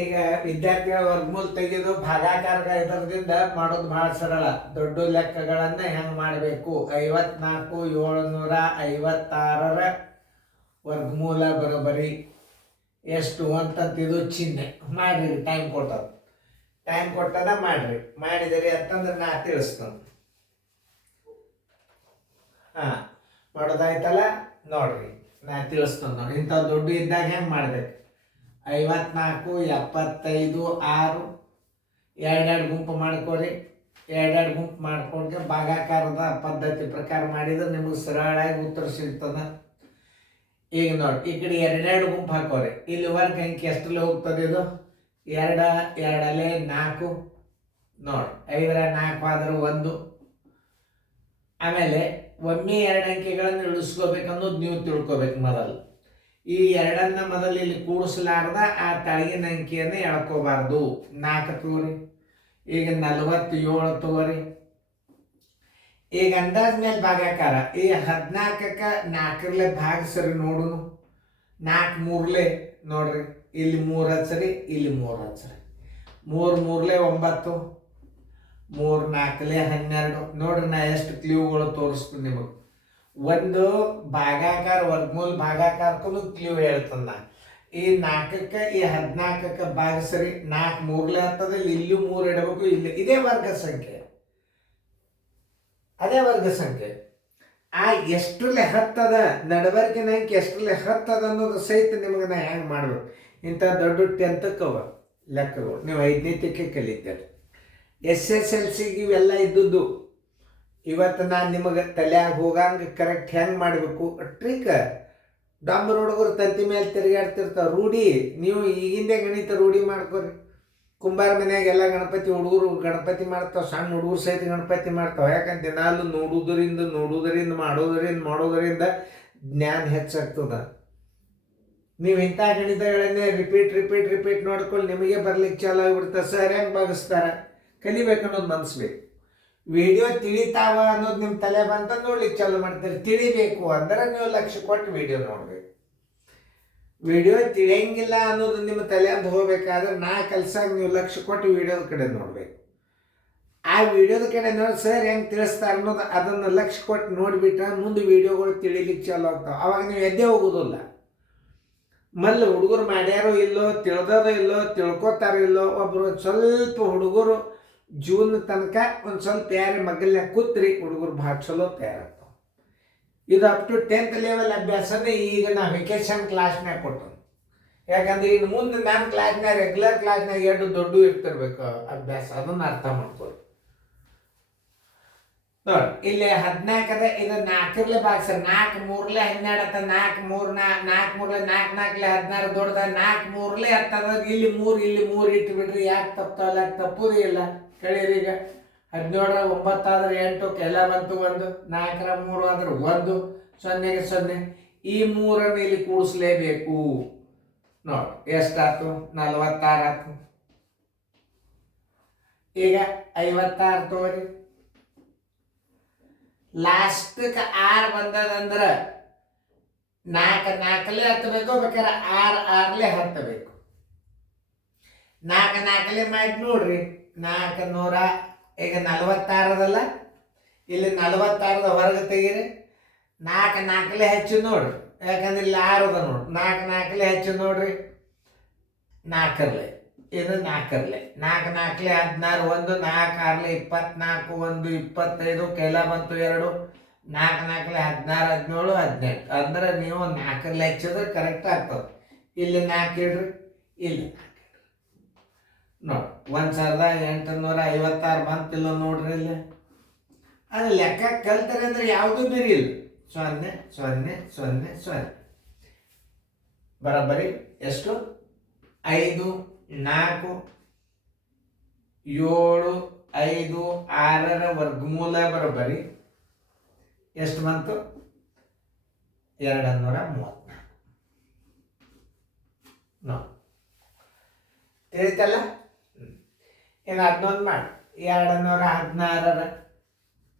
ಈಗ ವಿದ್ಯಾರ್ಥಿಗಳ ವರ್ಗಮೂಲ ತೆಗೆದು ಭಾಗಾಕಾರ ಇದರದಿಂದ ಮಾಡೋದು ಬಹಳ ಸರಳ. ದೊಡ್ಡ ಲೆಕ್ಕಗಳನ್ನ ಹೆಂಗ್ ಮಾಡಬೇಕು? 54,756ರ ವರ್ಗಮೂಲ ಬರೋಬರಿ ಎಷ್ಟು ಅಂತಂತ ಇದು ಚಿಹ್ನೆ ಮಾಡ್ರಿ. ಟೈಮ್ ಕೊಟ್ಟದ ಮಾಡ್ರಿ. ಮಾಡಿದಿರಿ ಅಂತಂದ್ರೆ ನಾ ತಿಳಿಸ್ತೇನೆ. ಮಾಡೋದಾಯ್ತಲ್ಲ, ನೋಡ್ರಿ ನಾ ತಿಳಿಸ್ತೇನೆ. ನೋಡಿ, ಇಂಥ ದೊಡ್ಡ ಇದ್ದಾಗ ಹೆಂಗೆ ಮಾಡ್ಬೇಕು? 54, 75, 6 ಎರಡೆರಡು ಗುಂಪು ಮಾಡ್ಕೊರಿ. ಎರಡೆರಡು ಗುಂಪು ಮಾಡ್ಕೊಂಡ್ರೆ ಭಾಗಾಕಾರದ ಪದ್ಧತಿ ಪ್ರಕಾರ ಮಾಡಿದ್ರೆ ನಿಮಗೆ ಸರಳಾಗಿ ಉತ್ತರ ಸಿಗ್ತದ. ಈಗ ನೋಡಿ, ಈ ಕಡೆ ಎರಡೆರಡು ಗುಂಪು ಹಾಕೋರಿ. ಇಲ್ಲಿ ವರ್ಗ ಅಂಕಿ ಎಷ್ಟರಲ್ಲಿ ಹೋಗ್ತದೆ? ಇದು 2, 2 4 ನೋಡಿ. 5ರ 4 ಆದ್ರೆ 1. ಆಮೇಲೆ ಒಮ್ಮೆ 2 ಅಂಕಿಗಳನ್ನು ಇಳಿಸ್ಕೋಬೇಕನ್ನೋದು ನೀವು ತಿಳ್ಕೊಬೇಕು ಮೊದಲು. ಈ ಎರಡನ್ನ ಮೊದಲು ಇಲ್ಲಿ ಕೂಡಿಸಲಾರ್ದ ಆ ತಳಗಿನ ಅಂಕಿಯನ್ನು ಎಳ್ಕೋಬಾರ್ದು. 4 ತಗೋರಿ. ಈಗ 47 ತಗೋರಿ. ಈಗ ಅಂದಾಜ್ ಮೇಲೆ ಭಾಗಾಕಾರ. ಈ 14ಕ್ಕೆ 4ರಲ್ಲೇ ಭಾಗಿಸ್ರಿ ನೋಡುನು. 4 3ಲೆ ನೋಡ್ರಿ, ಇಲ್ಲಿ 3 ಹಚ್ಚ್ರಿ, ಇಲ್ಲಿ 3 ಹಚ್ಚ್ರಿ. 3 3ಲೆ 9, 3 4ಲೆ 12. ನೋಡ್ರಿ, ನಾ ಎಷ್ಟು ಕ್ಲೂಗಳು ತೋರಿಸ್ತೀನಿ ನಿಮಗೆ. ಒಂದು ಭಾಗಾಕಾರ ವರ್ಗಮೂಲ ಭಾಗಾಕಾರಕ್ಕೂ ಕ್ಲೂ ಹೇಳ್ತಂದ. ಈ 4ಕ್ಕೆ ಈ 14ಕ್ಕೆ ಭಾಗಿಸ್ರಿ. 4 3ಲೆ ಹತ್ತದ, ಇಲ್ಲಿ 3 ಇಡಬೇಕು. ಇಲ್ಲಿ ಇದೇ ವರ್ಗ ಸಂಖ್ಯೆ, ಅದೇ ವರ್ಗ ಸಂಖ್ಯೆ. ಆ ಎಷ್ಟರಲ್ಲೇ ಹತ್ತದ, ನಡಬರ್ಕಿನ ಅಂಕಿ ಎಷ್ಟರಲ್ಲೇ ಹತ್ತದ ಅನ್ನೋದು ಸಹಿತ ನಿಮಗೆ ನಾ ಹೆಂಗೆ ಮಾಡ್ಬೇಕು. ಇಂಥ ದೊಡ್ಡ 10ಕ್ಕವ ಲೆಕ್ಕಗಳು ನೀವು 5ನೇತಕ್ಕೆ ಕಲಿತೀರಿ. SSLCಗೆ ಇವೆಲ್ಲ ಇದ್ದದ್ದು. ಇವತ್ತು ನಾನು ನಿಮಗೆ ತಲೆಯಾಗ ಹೋಗಂಗೆ ಕರೆಕ್ಟ್ ಹೆಂಗೆ ಮಾಡಬೇಕು ಟ್ರಿಕ್. ಡಾಂಬರ್ ಹುಡುಗರು ತಂತಿ ಮೇಲೆ ತಿರುಗಾಡ್ತಿರ್ತಾವೆ. ರೂಢಿ ನೀವು ಈಗಿಂದೇ ಗಣಿತ ರೂಢಿ ಮಾಡ್ಕೊರಿ. ಕುಂಬಾರ ಮನೆಯಾಗೆಲ್ಲ ಗಣಪತಿ ಹುಡುಗರು ಗಣಪತಿ ಮಾಡ್ತಾವೆ. ಸಣ್ಣ ಹುಡುಗರು ಸಹಿತ ಗಣಪತಿ ಮಾಡ್ತಾವೆ. ಯಾಕಂದ್ರೆ ದಿನಾಲು ನೋಡುವುದರಿಂದ ಮಾಡೋದರಿಂದ ಜ್ಞಾನ ಹೆಚ್ಚಾಗ್ತದ. ನೀವು ಇಂಥ ಗಣಿತಗಳನ್ನೇ ರಿಪೀಟ್ ನೋಡ್ಕೊಂಡು ನಿಮಗೆ ಬರ್ಲಿಕ್ಕೆ ಚಾಲು ಆಗಿಬಿಡ್ತಾರೆ. ಸರ್ ಹೆಂಗೆ ಭಾಗಿಸ್ತಾರೆ ಕಲಿಬೇಕು ಅನ್ನೋದು ಮನಸ್ಬೇಕು. ವಿಡಿಯೋ ತಿಳಿತಾವ ಅನ್ನೋದು ನಿಮ್ಮ ತಲೆ ಬಂತ ನೋಡ್ಲಿಕ್ಕೆ ಚಾಲು ಮಾಡ್ತೀರಿ. ತಿಳಿಬೇಕು ಅಂದ್ರೆ ನೀವು ಲಕ್ಷ್ಯ ಕೊಟ್ಟು ವಿಡಿಯೋ ನೋಡ್ಬೇಕು. ವಿಡಿಯೋ ತಿಳಿಯಂಗಿಲ್ಲ ಅನ್ನೋದು ನಿಮ್ಮ ತಲೆ ಅಂತ ಹೋಗ್ಬೇಕಾದ್ರೆ ನಾ ಕಲ್ಸಾಗ ನೀವು ಲಕ್ಷ್ಯ ಕೊಟ್ಟು ವಿಡಿಯೋದ ಕಡೆ ನೋಡ್ಬೇಕು. ಆ ವಿಡಿಯೋದ ಕಡೆ ನೋಡಿ ಸರ್ ಹೆಂಗೆ ತಿಳಿಸ್ತಾರೆ ಅನ್ನೋದು ಅದನ್ನು ಲಕ್ಷ್ಯ ಕೊಟ್ಟು ನೋಡಿಬಿಟ್ರೆ ಮುಂದೆ ವಿಡಿಯೋಗಳು ತಿಳಿಲಿಕ್ಕೆ ಚಾಲು ಆಗ್ತಾವೆ. ಅವಾಗ ನೀವು ಎದ್ದೇ ಹೋಗೋದಿಲ್ಲ. ಮಲ್ಲ ಹುಡುಗರು ಮಾಡ್ಯಾರೋ ಇಲ್ಲೋ, ತಿಳಿದೋ ಇಲ್ಲೋ, ತಿಳ್ಕೊತಾರೋ ಇಲ್ಲೋ, ಒಬ್ಬರು ಸ್ವಲ್ಪ ಹುಡುಗರು ಜೂನ್ ತನಕ ಒಂದು ಸ್ವಲ್ಪ ಯಾರೇ ಮಗಲ್ನಾಗ ಕೂತ್ರಿ ಹುಡುಗರು ಭಾಳ ಚಲೋ ತಯಾರಾಗ್ತಾವೆ. ಇದು ಅಪ್ ಟು 10th ಲೆವೆಲ್ ಅಭ್ಯಾಸನೇ ಈಗ ನಾವು ವೆಕೇಶನ್ ಕ್ಲಾಸ್ನಾಗ ಕೊಟ್ಟು. ಯಾಕಂದ್ರೆ ಇನ್ನು ಮುಂದೆ ನಾನು ಕ್ಲಾಸ್ನಾಗ ರೆಗ್ಯುಲರ್ ಕ್ಲಾಸ್ನಾಗ ಎರಡು ದೊಡ್ಡ ಇರ್ತಿರ್ಬೇಕು ಅಭ್ಯಾಸ. ಅದನ್ನು ಅರ್ಥ ಮಾಡ್ಕೊಳ್ಳಿ. ನೋಡಿ, ಇಲ್ಲಿ 14 ಅದ. ಇದು 4ರಲ್ಲೇ ಭಾಗಿಸ್ರಿ. 4 3ಲೆ 12 ಅತ್ತ. 4 3 4 4ಲೆ 16 ದೊಡ್ಡದ. 4 3ಲೆ 10 ಇಲ್ಲಿ 3 ಇಟ್ಟು ಬಿಡ್ರಿ. ಯಾಕೆ ತಪ್ಪಾಗಲ್ಲ? ತಪ್ಪುದೇ ಇಲ್ಲ. ಕೇಳಿರಿ. ಈಗ 17ರ 9 ಆದ್ರೆ 8, ಕೆಲ ಬಂತು 1. 4ರ 3 ಆದ್ರೆ 1, 0ಗೆ 0. ಈ 3ಅನ್ನು ಇಲ್ಲಿ ಕೂಡಿಸ್ಲೇಬೇಕು. ನೋಡಿ ಎಷ್ಟಾಯ್ತು? 46 ಆಯ್ತು. ಈಗ 56 ತಗೋರಿ. ಲಾಸ್ಟಕ್ಕೆ 6 ಬಂದದಂದ್ರೆ 4 4ಲೆ ಹತ್ತಬೇಕು. ಬೇಕಾದ್ರೆ 6 6ಲೆ ಹತ್ತಬೇಕು. 4 4ಲೆ ಮಾಡಿ ನೋಡ್ರಿ. 400. ಈಗ 46 ಅದಲ್ಲ, ಇಲ್ಲಿ 46ದ ಹೊರಗೆ ತೆಗೀರಿ. 4 4ಲೆ ಹೆಚ್ಚು ನೋಡ್ರಿ. ಯಾಕಂದ್ರೆ ಇಲ್ಲಿ 6 ಅದ ನೋಡ್ರಿ. 4 4ಲೆ ಹೆಚ್ಚು ನೋಡ್ರಿ. 4ರಲ್ಲೇ ಇದು 4ರಲ್ಲೇ. 4 4ಲೆ 16 1, 4 6ಲೆ 24 1 25, ಕೆಲ ಬಂತು 2. 4 4ಲೆ 16 17 18. ಅಂದ್ರೆ ನೀವು 4ರಲ್ಲೇ ಹೆಚ್ಚಿದ್ರೆ ಕರೆಕ್ಟ್ ಆಗ್ತದೆ. ಇಲ್ಲಿ 4 ಇಡ್ರಿ, ಇಲ್ಲಿ 4 ಇಡ್ರಿ. ನೋಡಿ 1856 ಬಂತಿಲ್ಲ ನೋಡ್ರಿ. ಇಲ್ಲಿ ಅದು ಲೆಕ್ಕ ಕಲ್ತಾರೆ ಅಂದ್ರೆ ಯಾವುದೂ ಬೇರೆ ಇಲ್ಲ. 0 0 0 0 ಬರೋಬ್ಬರಿ ಎಷ್ಟು? 5 4 7 5 6ರ ವರ್ಗಮೂಲ ಬರೋಬ್ಬರಿ ಎಷ್ಟು ಬಂತು? 234. ತಿಳಿತಲ್ಲ? ಇನ್ನು 11 ಮಾಡಿ.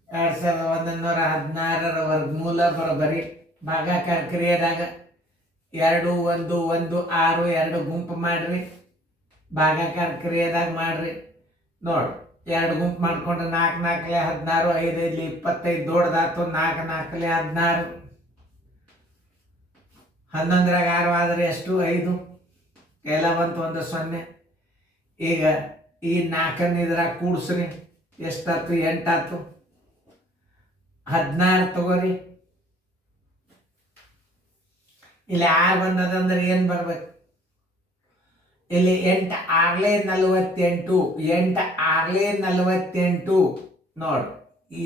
2116ರ ವರ್ಗಮೂಲ ಬರೋಬ್ಬರಿ ಭಾಗಾಕಾರ ಕ್ರಿಯೆದಾಗ 2 1 1 6 2 ಗುಂಪು ಮಾಡ್ರಿ. ಭಾಗಾಕಾರ ಕ್ರಿಯೆದಾಗ ಮಾಡ್ರಿ. ನೋಡಿ 2 ಗುಂಪು ಮಾಡ್ಕೊಂಡು 4 4 16, 5 5 25 ದೊಡ್ಡದಾತು. 4 4 16, 11ರಾಗ 6 ಆದರೆ ಎಷ್ಟು? 5. ಎಲ್ಲ ಬಂತು, 1 0. ಈಗ ಈ 4 ಇದ್ರಾಗ ಕೂಡಿಸ್ರಿ, ಎಷ್ಟಾಯ್ತು? 8 ಆಯ್ತು. 16 ತಗೋರಿ. ಇಲ್ಲಿ 6 ಬಂದದಂದ್ರೆ ಏನು ಬರ್ಬೇಕು? ಇಲ್ಲಿ 8 6 48, 8 6 48. ನೋಡ್ರಿ,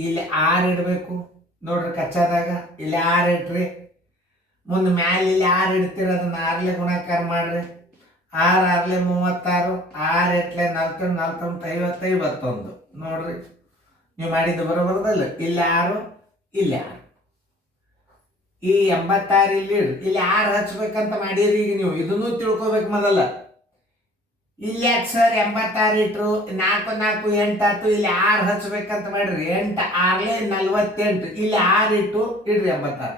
ಇಲ್ಲಿ 6 ಇಡಬೇಕು. ನೋಡ್ರಿ ಕಚ್ಚಾದಾಗ ಇಲ್ಲಿ 6 ಇಟ್ರಿ. ಮುಂದೆ ಮ್ಯಾಲೆ ಇಲ್ಲಿ 6 ಇಡ್ತೀರ, ಅದನ್ನ 6 ಗುಣಾಕಾರ ಮಾಡ್ರಿ. 6 6 36, 6 8 40, 40 50, 51. ನೋಡ್ರಿ, ನೀವು ಮಾಡಿದ್ದು ಬರೋಬರದಲ್ಲ. ಇಲ್ಲಿ 6, ಇಲ್ಲಿ 6. ಈ 86 ಇಲ್ಲಿ ಇಡ್ರಿ. ಇಲ್ಲಿ 6 ಹಚ್ಬೇಕಂತ ಮಾಡಿರಿ. ಈಗ ನೀವು ಇದನ್ನು ತಿಳ್ಕೊಬೇಕು ಮೊದಲ. ಇಲ್ಲಿ ಯಾಕೆ ಸರ್ 86 ಇಟ್ರು? 4 4 8 ಆಯ್ತು. ಇಲ್ಲಿ 6 ಹಚ್ಬೇಕಂತ ಮಾಡ್ರಿ. 8 6 48. ಇಲ್ಲಿ 6 ಇಟ್ಟು ಇಡ್ರಿ 86.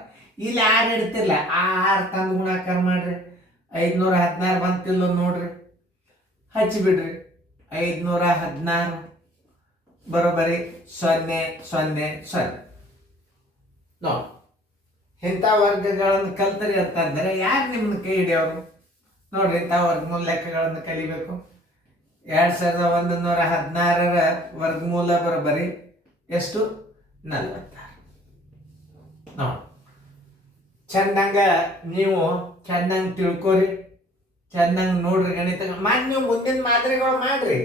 ಇಲ್ಲಿ 6 ಇಡ್ತಿರ್ಲ, 6 ತಂದು ಗುಣಾಕಾರ ಮಾಡ್ರಿ. 516 ಬಂತಿಲ್ಲ ನೋಡ್ರಿ, ಹಚ್ಚಿಬಿಡ್ರಿ. 516 ಬರೋಬರಿ 0 0 0. ನೋಡಿ, ಇಂಥ ವರ್ಗಗಳನ್ನು ಕಲ್ತರಿ ಅಂತಂದರೆ ಯಾರು ನಿಮ್ಮನ್ನ ಕೈ ಹಿಡಿಯೋರು? ನೋಡ್ರಿ, ಇಂಥ ವರ್ಗಮೂಲ ಲೆಕ್ಕಗಳನ್ನು ಕಲಿಬೇಕು. 2116ರ ವರ್ಗಮೂಲ ಬರೋಬರಿ ಎಷ್ಟು? 46. ನೋಡಿ, ಚೆಂದಂಗ ನೀವು ಚೆಂದಂಗೆ ತಿಳ್ಕೊರಿ, ಚೆಂದಂಗೆ ನೋಡ್ರಿ ಗಣಿತ. ಮಾಡಿ ನೀವು ಮುಂದಿನ ಮಾದರಿಗಳು ಮಾಡ್ರಿ.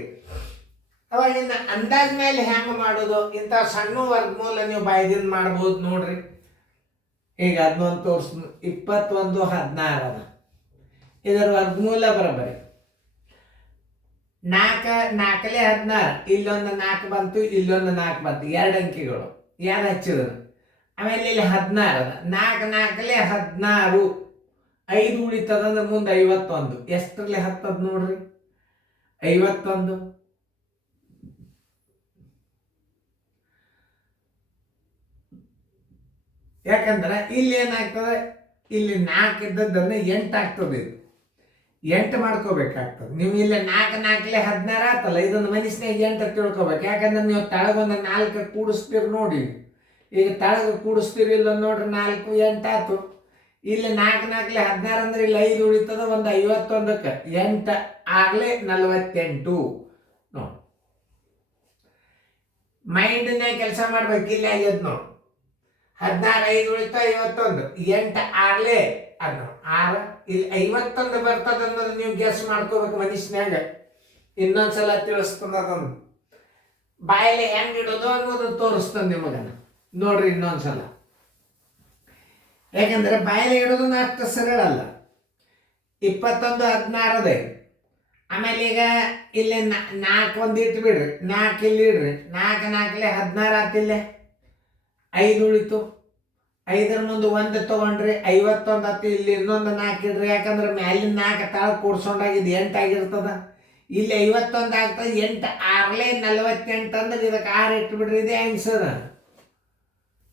ಅವಾಗಿನ ಅಂದಾಜ ಮೇಲೆ ಹೆಂಗೆ ಮಾಡೋದು? ಇಂಥ ಸಣ್ಣ ವರ್ಗಮೂಲ ನೀವು ಬಾಯ್ದಿಂದ ಮಾಡ್ಬೋದು ನೋಡ್ರಿ. ಈಗ ಅದನ್ನೊಂದು ತೋರಿಸ್. 21 16 ಅದ. ಇದರ ವರ್ಗಮೂಲ ಬರೋಬರಿ 4 4 16. ಇಲ್ಲೊಂದು 4 ಬಂತು, ಇಲ್ಲೊಂದು 4 ಬಂತು. 2 ಅಂಕಿಗಳು ಯಾರು ಹಚ್ಚಿದ್ರು. ಆಮೇಲೆ ಇಲ್ಲಿ 16 ಅದ. 4 4 16, 5 ಉಳಿತದಂದ್ರೆ ಮುಂದೆ 51. ಎಷ್ಟರಲ್ಲಿ ಹತ್ತದ ನೋಡ್ರಿ? 51. ಯಾಕಂದ್ರೆ ಇಲ್ಲಿ ಏನಾಗ್ತದೆ? ಇಲ್ಲಿ 4 ಇದ್ದದ್ದನ್ನು 8 ಆಗ್ತದೆ. ಇದು 8 ಮಾಡ್ಕೋಬೇಕಾಗ್ತದೆ. ನೀವು ಇಲ್ಲಿ 4 4 16 ಆತಲ್ಲ, ಇದೊಂದು ಮನುಷ್ಯನಾಗ 8 ತಿಳ್ಕೊಬೇಕು. ಯಾಕಂದ್ರೆ ನೀವು ತಳಗೊಂದು 4 ಕೂಡಿಸ್ತೀರಿ ನೋಡಿ. ಈಗ ತಳಗ ಕೂಡಿಸ್ತೀರಿ, ಇಲ್ಲ ನೋಡ್ರಿ, 4 8 ಆಯ್ತು. ಇಲ್ಲಿ 4 4 16 ಅಂದ್ರೆ ಇಲ್ಲಿ 5 ಉಳಿತದ, ಒಂದು 51ಕ್ಕೆ 8 6 48. ನೋಡಿ, ಮೈಂಡ್ನಾಗ ಕೆಲಸ ಮಾಡ್ಬೇಕು. ಇಲ್ಲಿ ಆಗ್ಯದ ನೋಡಿ, 16 5 ಉಳಿತ 51, 8 6 ಅದು 6. ಇಲ್ಲಿ 51 ಬರ್ತದ ಅನ್ನೋದು ನೀವು ಗೆಸ್ ಮಾಡ್ಕೋಬೇಕು ಮನುಷ್ಯನಾಗ. ಇನ್ನೊಂದ್ಸಲ ತಿಳಿಸ್ತದ. ಅದನ್ನು ಬಾಯಲ್ಲಿ ಹೆಂಗ್ ಇಡೋದು ಅನ್ನೋದು ತೋರಿಸ್ತದೆ ನಿಮಗನ. ನೋಡ್ರಿ ಇನ್ನೊಂದ್ಸಲ. ಯಾಕಂದ್ರೆ ಬಾಯಲ್ಲಿ ಇಡೋದು ಅಷ್ಟು ಸರಳ ಅಲ್ಲ. 21 16 ಅದೇ. ಆಮೇಲೆ ಈಗ ಇಲ್ಲಿ 4 ಒಂದು ಇಟ್ಟು ಬಿಡ್ರಿ, 4 ಇಲ್ಲಿ ಇಡ್ರಿ. 4 4 16 ಆತಿಲ್ಲ, 5 ಉಳಿತು. 5ರ ಮುಂದೆ 1 ತಗೊಂಡ್ರಿ, 51 ಆತು. ಇಲ್ಲಿ ಇನ್ನೊಂದು 4 ಇಡ್ರಿ. ಯಾಕಂದ್ರೆ ಮ್ಯಾಲಿನ 4 ತಾಳು ಕೂಡ್ಸೊಂಡಾಗಿದ್ದು 8 ಆಗಿರ್ತದ. ಇಲ್ಲಿ 51 ಆಗ್ತದೆ. 8 6 48 ಅಂದ್ರೆ ಇದಕ್ಕೆ 6 ಇಟ್ಟು ಬಿಡ್ರಿ. ಇದೇ ಆನ್ಸರ್.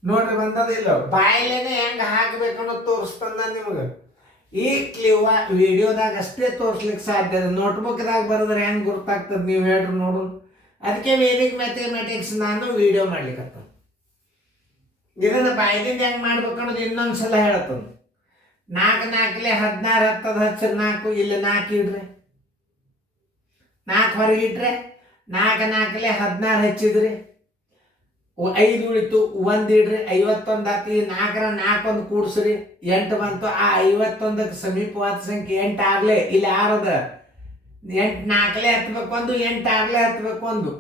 ನೋಡ್ರಿ ಬಂದದಿಲ್ಲ. ಬಾಯಲ್ಲೇನೆ ಹೆಂಗೆ ಹಾಕ್ಬೇಕು ಅನ್ನೋದು ತೋರಿಸ್ತಂದ ನಿಮಗೆ. ಈ ಕ್ಲಿವ ವಿಡಿಯೋದಾಗ ಅಷ್ಟೇ ತೋರಿಸ್ಲಿಕ್ಕೆ ಸಾಧ್ಯ. ನೋಟ್ಬುಕ್ದಾಗ ಬರೆದ್ರೆ ಹೆಂಗೆ ಗುರ್ತಾಗ್ತದೆ ನೀವು ಹೇಳ್ರಿ ನೋಡು. ಅದಕ್ಕೆ ವೇದಿಕ್ ಮ್ಯಾಥಮೆಟಿಕ್ಸ್ ನಾನು ವಿಡಿಯೋ ಮಾಡ್ಲಿಕ್ಕತ್ತ. ಇದನ್ನು ಬಾಯ್ದಿಂದ ಹೆಂಗೆ ಮಾಡ್ಬೇಕು ಅನ್ನೋದು ಇನ್ನೊಂದ್ಸಲ ಹೇಳ್ತದೆ. 4 4 16 ಹತ್ತದ ಹಚ್ಚಿರಿ. 4 ಇಲ್ಲಿ 4 ಇಡ್ರಿ. 4 ಹೊರಗಿಟ್ರೆ 4 4 16 ಹಚ್ಚಿದ್ರಿ. 5 ಉಳಿತು, 1 ಇಡ್ರಿ. 51 ಆತು. ಈ 4ರ 4 ಒಂದು ಕೂಡಿಸ್ರಿ, 8 ಬಂತು. ಆ 51ಕ್ಕೆ ಸಮೀಪವಾದ ಸಂಖ್ಯೆ 8 ಆಗ್ಲೇ. ಇಲ್ಲಿ 6 ಅದ. 8 4 ಹತ್ಬೇಕು ಒಂದು, 8 6 ಹತ್ಬೇಕು ಒಂದು.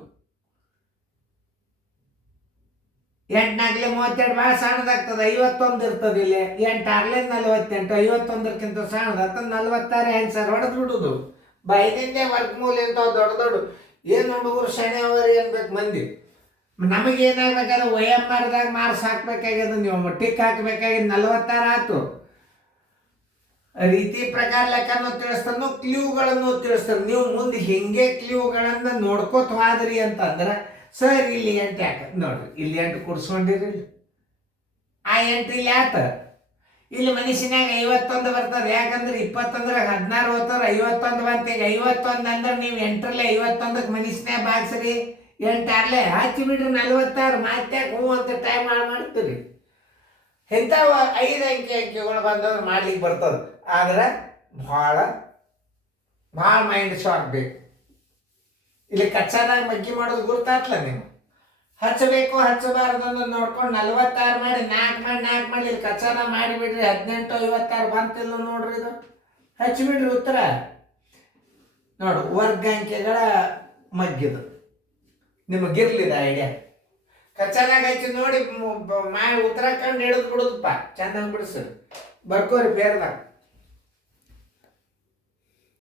8 4 32 ಭಾಳ ಸಣ್ಣದಾಗ್ತದೆ. 51 ಇರ್ತದೆ ಇಲ್ಲಿ. 8 6 48, 51ಕ್ಕಿಂತ ಸಣ್ಣದಾಗ್ತದೆ. 46 ಆನ್ಸರ್ ಹೊಡೆದು ಬಿಡುದು. ಬೈದಿಂದೆ ವರ್ಗಮೂಲ ಇಂಥವು ದೊಡ್ಡ ದೊಡ್ಡ ಏನು ಹುಡುಗರು ಶನಿ ಅವರಿ ಅನ್ಬೇಕು ಮಂದಿ. ನಮಗೇನಾಗಬೇಕಾದ್ರೆ OMRದಾಗ ಮಾರ್ಕ್ಸ್ ಹಾಕ್ಬೇಕಾಗ್ಯದ. ನೀವು ಟಿಕ್ ಹಾಕ್ಬೇಕಾಗಿದ್ದು 46 ಆಯ್ತು. ರೀತಿ ಪ್ರಕಾರ ಲೆಕ್ಕನೂ ತಿಳಿಸ್ತಾನು, ಕ್ಲೂಗಳನ್ನು ತಿಳಿಸ್ತಾರೆ. ನೀವು ಮುಂದೆ ಹಿಂಗೆ ಕ್ಲೂಗಳನ್ನು ನೋಡ್ಕೋತ ಹೋದ್ರಿ ಅಂತಂದ್ರೆ ಸರ್ ಇಲ್ಲಿ 8 ಯಾಕೆ ನೋಡ್ರಿ, ಇಲ್ಲಿ 8 ಕೂಡಿಸ್ಕೊಂಡಿರಿ. ಆ 8 ಇಲ್ಲಿ ಆತ. ಇಲ್ಲಿ ಮನುಷ್ಯನಾಗ 51 ಬರ್ತದೆ. ಯಾಕಂದ್ರೆ 20 ಅಂದ್ರೆ 16 ಓದ್ತಾರ, 51 ಬಂತ. ಈಗ 51 ಅಂದ್ರೆ ನೀವು 8ರಲ್ಲಿ 51ಕ್ಕೆ ಮನುಷ್ಯನಾಗ ಬಾಗ್ಸ್ರಿ, 8 ಹಚ್ಚಿ ಬಿಡ್ರಿ 46. ಮಾತ್ಯಾಕೆ ಹ್ಞೂ ಅಂತ ಟೈಮ್ ಮಾಡ್ತೀರಿ. ಇಂಥವು 5 ಅಂಕಿಗಳು ಬಂದವ್ರು ಮಾಡ್ಲಿಕ್ಕೆ ಬರ್ತದೆ. ಆದ್ರೆ ಭಾಳ ಮೈಂಡ್ ಶಾಕ್ ಬೇಕು. ಇಲ್ಲಿ ಕಚ್ಚಾದಾಗ ಮಗ್ಗಿ ಮಾಡೋದು ಗುರ್ತಾತ್ಲ ನೀವು. ಹಚ್ಚಬೇಕು ಹಚ್ಚಬಾರ್ದು ಅನ್ನೋದು ನೋಡ್ಕೊಂಡು 46 ಮಾಡಿ 4 ಮಾಡಿ ಇಲ್ಲಿ ಕಚ್ಚಾನ ಮಾಡಿಬಿಡ್ರಿ. 18 56 ಬಂತಿಲ್ಲ ನೋಡ್ರಿ. ಇದು ಹಚ್ಚಿಬಿಡ್ರಿ ಉತ್ತರ. ನೋಡು, ವರ್ಗ ಅಂಕೆಗಳ ಮಗ್ಗಿದು ನಿಮಗಿರ್ಲಿದ ಐಡಿಯಾ. ಕಚ್ಚಾದಾಗ ಹಚ್ಚಿ ನೋಡಿ ಮಾಡಿ ಉತ್ತರ ಕಂಡು ಹಿಡಿದು ಬಿಡುದಪ್ಪ. ಚೆನ್ನಾಗಿ ಬಿಡಿಸ್ರಿ, ಬರ್ಕೋರಿ ಪೇರ್ದಾಗ.